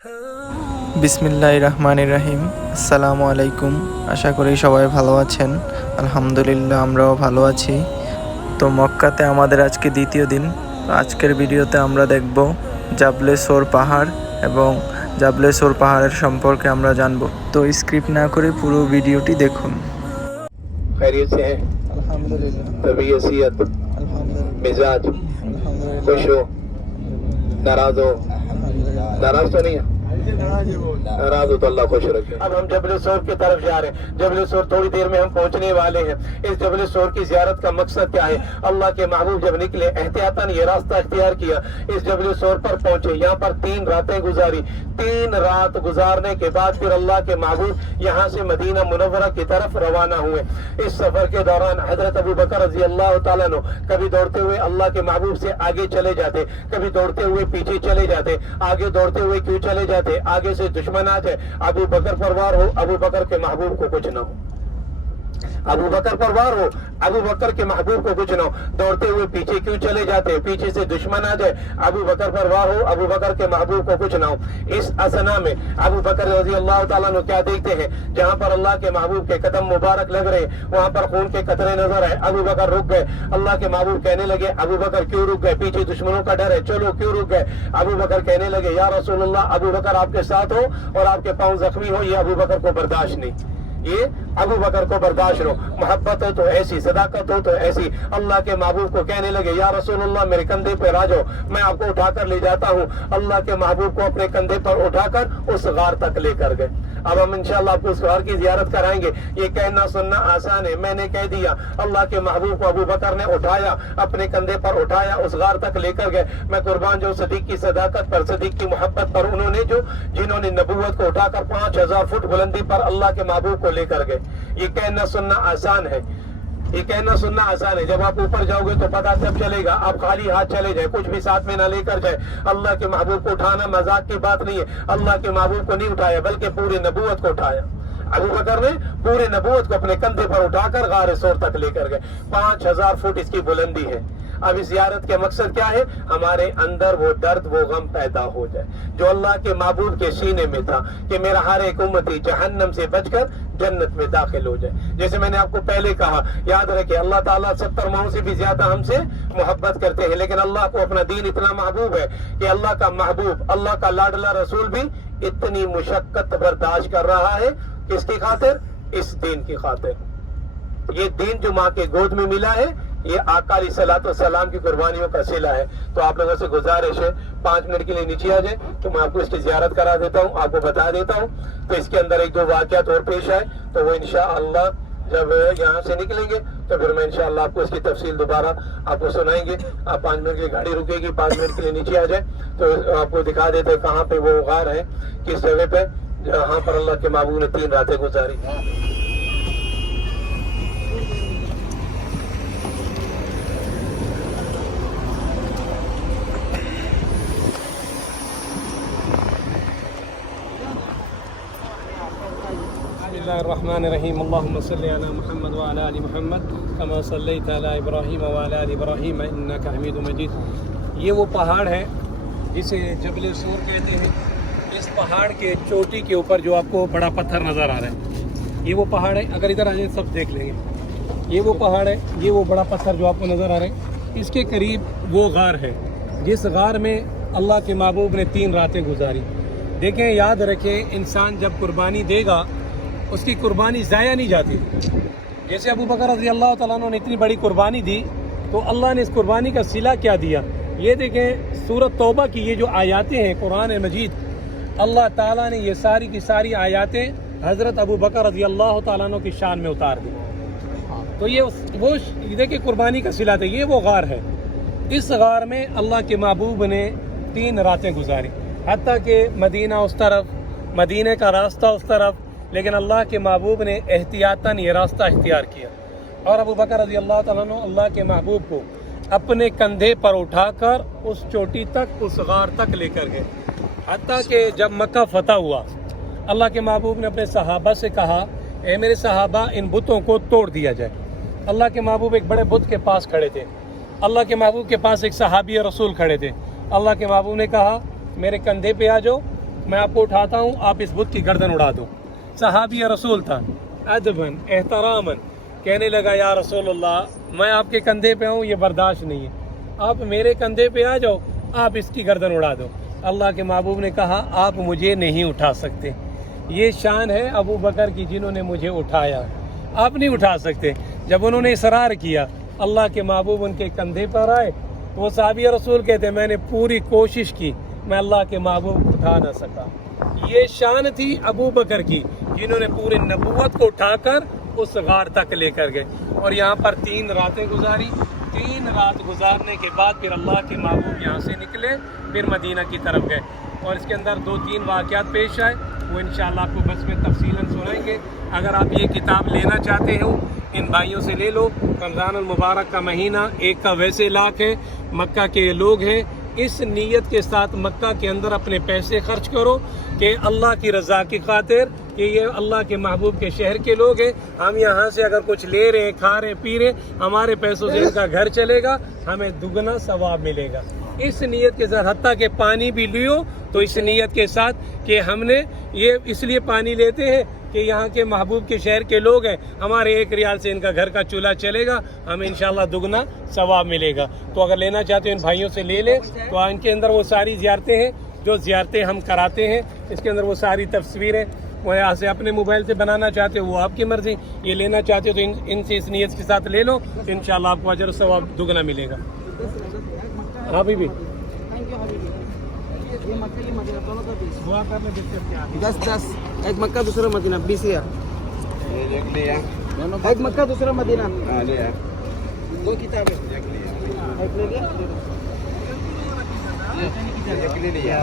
বিসমিল্লাহির রহমানির রহিম। আসসালামু আলাইকুম। আশা করি সবাই ভালো আছেন। আলহামদুলিল্লাহ আমরাও ভালো আছি। তো মক্কাতে আমাদের আজকে দ্বিতীয় দিন। আজকের ভিডিওতে আমরা দেখব জাবলে সোর পাহাড় এবং জাবলে সোর পাহাড়ের সম্পর্কে আমরা জানব। তো স্ক্রিপ্ট না করে পুরো ভিডিওটি দেখুন। खैरियत से हैं? আলহামদুলিল্লাহ। तबीयत আলহামদুলিল্লাহ। मिजाज আলহামদুলিল্লাহ। खुश हो नाराज हो नाराज तो नहीं है नाराज हो तो अल्लाह खुश रखे। अब हम जबल सोर की तरफ जा रहे हैं। जबल सोर थोड़ी देर में हम पहुंचने वाले हैं। इस जबल सोर की जियारत का मकसद क्या है? अल्लाह के महबूब जब निकले एहतियातन ये रास्ता इख्तियार किया, इस जबल सोर पर पहुंचे, यहाँ पर 3 रातें गुजारी। 3 रात गुजारने के बाद फिर अल्लाह के महबूब यहाँ से मदीना मुनव्वरा की तरफ रवाना हुए। इस सफर के दौरान हजरत अबू बकर रजी अल्लाह तआला अन्हु कभी दौड़ते हुए अल्लाह के महबूब से आगे चले जाते, कभी दौड़ते हुए पीछे चले जाते। आगे दौड़ते हुए क्यों चले जाते? आगे से दुश्मन आ जाए, अबू बकर परवार हो, अबू बकर के महबूब को कुछ न हो। अबू बकर परवार हो, अबू बकर के महबूब को कुछ न हो। दौड़ते हुए पीछे क्यों चले जाते? पीछे से दुश्मन आ जाए, अबू बकर परवार हो, अबू बकर के महबूब को कुछ न हो। इस असना में अबू बकर रजी अल्लाह तआला अन्हु क्या देखते हैं? जहाँ पर अल्लाह के महबूब के कदम मुबारक लग रहे, वहाँ पर खून के कतरे नजर आए। अबू बकर रुक गए। अल्लाह के महबूब कहने लगे, अबू बकर क्यों रुक गए? पीछे दुश्मनों का डर है, चलो क्यों रुक गए? अबू बकर कहने लगे, या रसूलुल्लाह, अबू बकर आपके साथ हो और आपके पांव जख्मी हो, ये अबू बकर को बर्दाश्त नहीं। ये अबू बकर को बर्दाश्त हो। मोहब्बत हो तो ऐसी, सदाकत हो तो ऐसी। अल्लाह के महबूब को कहने लगे, या रसूलुल्लाह, मेरे कंधे पर आ जाओ, मैं आपको उठाकर ले जाता हूँ। अल्लाह के महबूब को अपने कंधे पर उठाकर उस गार तक लेकर गए। अब हम इंशाअल्लाह आपको उस गार की जियारत कराएंगे। ये कहना सुनना आसान है, मैंने कह दिया। अल्लाह के महबूब को अबू बकर ने उठाया, अपने कंधे पर उठाया, उस गार तक लेकर गए। मैं कुर्बान जो सदीक की सदाकत पर, सदीक की मोहब्बत पर, उन्होंने जिन्होंने नबूवत को उठाकर 5000 फुट बुलंदी पर अल्लाह के महबूब को लेकर गए। ये कहना सुनना आसान है, ये कहना सुनना आसान है। जब आप ऊपर जाओगे तो पता तब चलेगा। आप खाली हाथ चले जाए, कुछ भी साथ में ना लेकर जाए। अल्लाह के महबूब को उठाना मजाक की बात नहीं है। अल्लाह के महबूब को नहीं उठाया, बल्कि पूरी नबूवत को उठाया। अबू बकर ने पूरे नबूवत को अपने कंधे पर उठाकर गार सोर तक लेकर गए। 5000 फुट इसकी बुलंदी है। अब इस जियारत के मकसद क्या है? हमारे अंदर वो दर्द, वो गम पैदा हो जाए जो अल्लाह के महबूब के सीने में था, कि मेरा हर एक उम्मती जहन्नम से बचकर जन्नत में दाखिल हो जाए। जैसे मैंने आपको पहले कहा, याद रखिए, अल्लाह ताला 70 माओं से भी ज्यादा हमसे मोहब्बत करते हैं, लेकिन अल्लाह को अपना दीन इतना महबूब है कि अल्लाह का महबूब, अल्लाह का लाडला रसूल भी इतनी मुशक्कत बर्दाश्त कर रहा है। किसकी खातिर? इस दीन की खातिर। ये दीन जो माँ के गोद में मिला है, ये आका अलैहिस्सलाम की कुर्बानियों का सिला है। तो आप लोगों से गुजारिश है, 5 मिनट के लिए नीचे आ जाए तो मैं आपको इसकी जियारत करा देता हूँ, आपको बता देता हूँ। तो इसके अंदर 1-2 वाक़यात और पेश आए, तो वो इंशाअल्लाह जब यहाँ से निकलेंगे तो फिर मैं इंशाअल्लाह आपको इसकी तफसील दोबारा आपको सुनाएंगे। आप 5 मिनट की गाड़ी रुकेगी, 5 मिनट के लिए नीचे आ जाए तो आपको दिखा देते हैं कहाँ पे वो गार है, किस जगह पे, जहाँ पर अल्लाह के महबूब ने 3 रातें गुजारी। बिस्मिल्लाहिर्रहमानिर्रहीम। अल्लाहुम्मा सल्लि अला मुहम्मद व अला आलि मुहम्मद कमा सल्लैता अला इब्राहीम व अला आलि इब्राहीम इन्नका हमीदुम मजीद। ये वो पहाड़ है जिसे जबल सूर कहते हैं। इस पहाड़ के चोटी के ऊपर जो आपको बड़ा पत्थर नज़र आ रहा है, ये वो पहाड़ है। अगर इधर आ जाए सब देख लेंगे, ये वो पहाड़ है, ये वो बड़ा पत्थर जो आपको नज़र आ रहा है। इसके करीब वो गार है जिस गार में अल्लाह के महबूब ने 3 रातें गुजारी। देखें, याद रखें, इंसान जब कुर्बानी देगा उसकी कुर्बानी ज़ाया नहीं जाती। जैसे अबू बकर रज़ी अल्लाह तआला अन्हु ने इतनी बड़ी कुर्बानी दी, तो अल्लाह ने इस कुर्बानी का सिला क्या दिया? ये देखें, सूरत तौबा की ये जो आयातें हैं कुरान मजीद, अल्लाह ताला ने ये सारी की सारी आयातें हज़रत अबू बकर रज़ी अल्लाह तआला अन्हु की शान में उतार दी। तो ये वो देखिए कुर्बानी का सिला था। ये वो गार है। इस गार में अल्लाह के महबूब ने 3 रातें गुजारी, हत्ता कि मदीना उस तरफ, मदीने का रास्ता उस तरफ, लेकिन अल्लाह के महबूब ने एहतियातन ये रास्ता इख्तियार किया। और अबू बकर रज़ी अल्लाह तआला अन्हु अल्लाह के महबूब को अपने कंधे पर उठाकर उस चोटी तक, उस गार तक लेकर गए। हत्ता कि जब मक्का फतह हुआ, अल्लाह के महबूब ने अपने सहाबा से कहा, ए मेरे सहाबा, इन बुतों को तोड़ दिया जाए। अल्लाह के महबूब एक बड़े बुत के पास खड़े थे। अल्लाह के महबूब के पास एक सहाबी रसूल खड़े थे। अल्लाह के महबूब ने कहा, मेरे कंधे पे आ जाओ, मैं आपको उठाता हूँ, आप इस बुत की गर्दन उड़ा दो। सहाबी रसूल था, अदबन एहतरामन कहने लगा, या रसूलल्लाह मैं आपके कंधे पे हूँ, ये बर्दाश्त नहीं है, आप मेरे कंधे पे आ जाओ, आप इसकी गर्दन उड़ा दो। अल्लाह के महबूब ने कहा, आप मुझे नहीं उठा सकते, ये शान है अबू बकर की जिन्होंने मुझे उठाया, आप नहीं उठा सकते। जब उन्होंने इसरार किया, अल्लाह के महबूब उनके कंधे पर आए, तो वो सहाबी रसूल कहते, मैंने पूरी कोशिश की, मैं अल्लाह के महबूब उठा ना सका। ये शान थी अबू बकर की, जिन्होंने पूरे नबूवत को उठाकर उस गार तक लेकर गए और यहाँ पर 3 रातें गुजारी। 3 रात गुजारने के बाद फिर अल्लाह के महबूब यहाँ से निकले, फिर मदीना की तरफ गए और इसके अंदर 2-3 वाक़यात पेश आए, वो इंशाअल्लाह आपको बस में तफसीलन सुनाएंगे। अगर आप ये किताब लेना चाहते हो, इन भाइयों से ले लो। रमज़ान अल मुबारक का महीना, एक का वैसे लाख है, मक्का के लोग हैं, इस नीयत के साथ मक्का के अंदर अपने पैसे खर्च करो कि अल्लाह की रज़ा की खातिर, कि ये अल्लाह के महबूब के शहर के लोग हैं, हम यहाँ से अगर कुछ ले रहे हैं, खा रहे हैं, पी रहे हैं, हमारे पैसों से इनका घर चलेगा, हमें दुगना सवाब मिलेगा। इस नीयत के साथ, हत्ता के पानी भी लियो तो इस नीयत के साथ कि हमने ये इसलिए पानी लेते हैं कि यहाँ के महबूब के शहर के लोग हैं, हमारे 1 रियाल से इनका घर का चूल्हा चलेगा, हमें इंशाल्लाह दुगना सवाब मिलेगा। तो अगर लेना चाहते हो इन भाइयों से ले लें। तो इनके अंदर वो सारी ज़ियारतें हैं जो ज़ियारतें हम कराते हैं, इसके अंदर वो सारी तस्वीरें, वो यहाँ से अपने मोबाइल से बनाना चाहते हो वो आपकी मर्ज़ी, ये लेना चाहते हो तो इनसे इस नीयत के साथ ले लो, तो इंशाल्लाह आपको अजर सवाब दुगना मिलेगा। हाँ बीबी, दुआ कर ले, 10 एक मक्का दूसरा मदीना 20,000 एक मक्का दूसरा मदीना 2 किताबें एक ले लिया